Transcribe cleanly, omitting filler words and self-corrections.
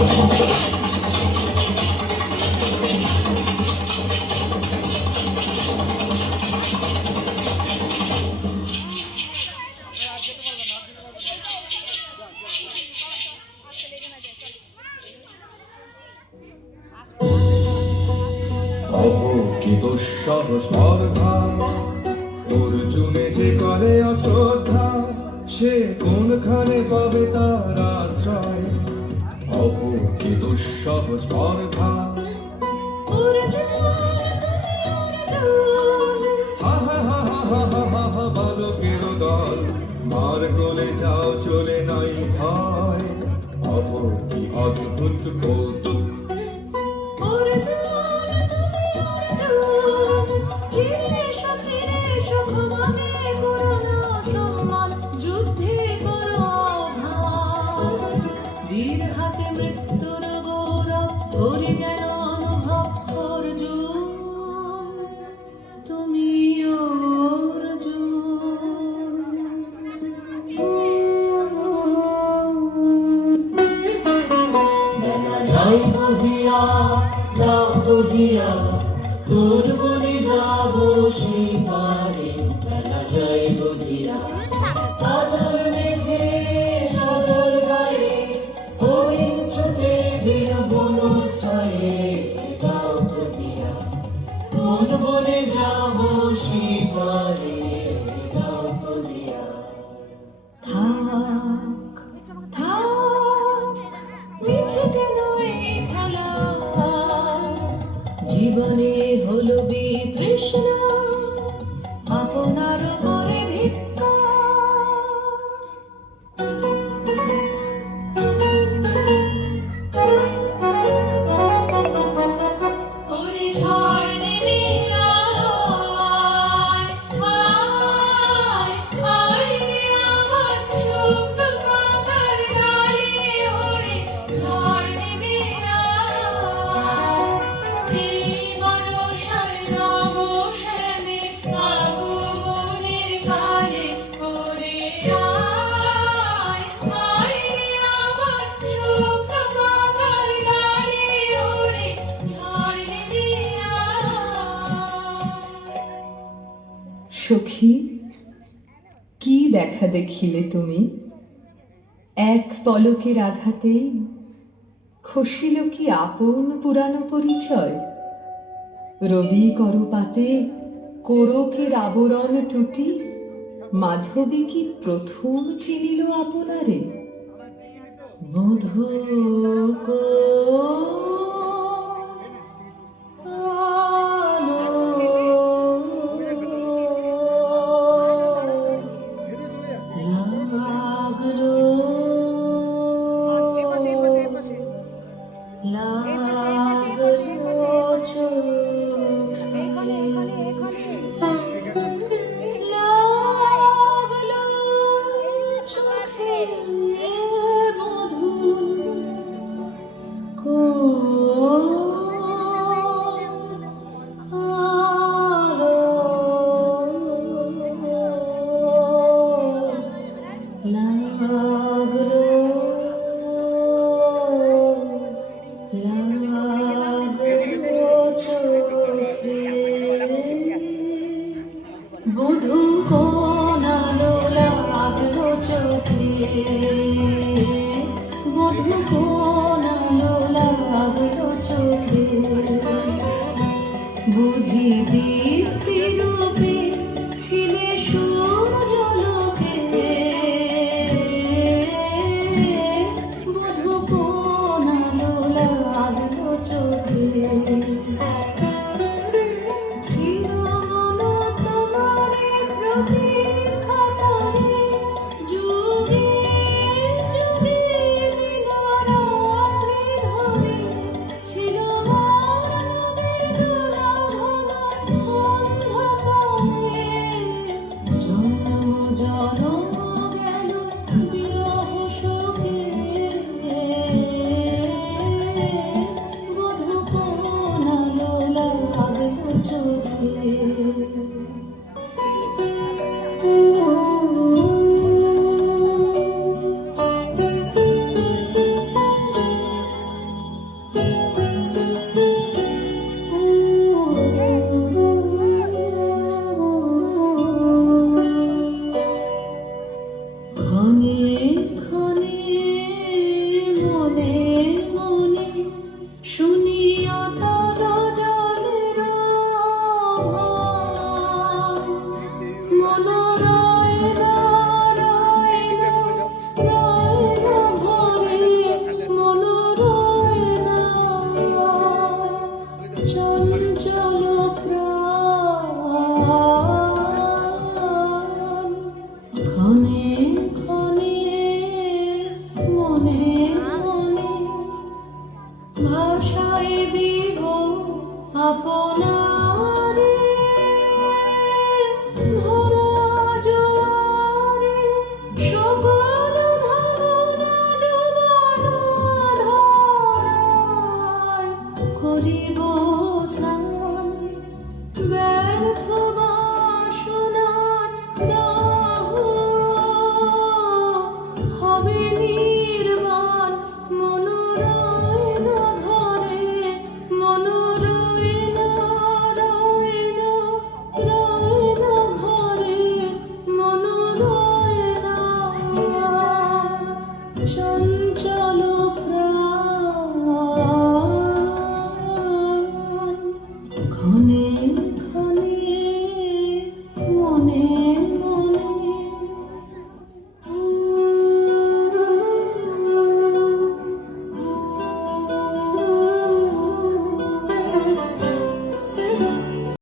কি দুঃসহ স্পর্ধা অর্জুনে যে করে অশ্রদ্ধা, সে কোনখানে পাবে তার আশ্রয়? অহো কি দুঃসহ স্পর্ধা। বালকের দল মার কোলে যাও, চলে নাই ভয়। অহো কি অদ্ভুত কৌতুক। মৃত্যুর গৌরব করে যেন অনুভব অর্জুন, তুমি অর্জুন। বেলা যাই বহিয়া যাও বহিয়া, তোর বলে যাব সেই পারে। বেলা যাই বহিয়া কাজল মেঘে সজল গায়ে, হরিণ ছুটে দিল বনচ্ছয়ে। গাও বহিয়া তোর বলে যাব সেই পারে। গাও বহিয়া থাক থাক মিছে কেন এই খেলা, জীবনে হলো বিতৃষ্ণা, আপনার করে ধিক্কার। ওরে ঝড় নেমে আয়, আয়, আয় আমার শুকনো পাতার ডালে। ওরে ঝড় নেমে আয়, এই বর্ষায় নবশ্যামে আগমনের কালে। ওরে আয়, আয় আমার শুকনো পাতার ডালে। ওরে ঝড় নেমে আয়। সখী, কি দেখা দেখিলে তুমি? এক পলকের আঘাতেই খসিল কি আপন পুরানো পরিচয়? রবি করপাতে কোরকের আবরণ টুটি, মাধবী কি প্রথম চিনিল আপনারে? মধুক লাগলো লাগলো চোখে, লাগলো চোখে মধু বধূ কোনালো লাগলো চোখে, বধূ কোনালো লাগলো চোখে। বুঝি দীপ্তি রূপে ছিলে সূর্যলোকে, বধূ কোনালো লাগলো চোখে। ছিল আপনারে ভরা জোয়ারে সকল ভাবনা ডোবানো ধরায় করিব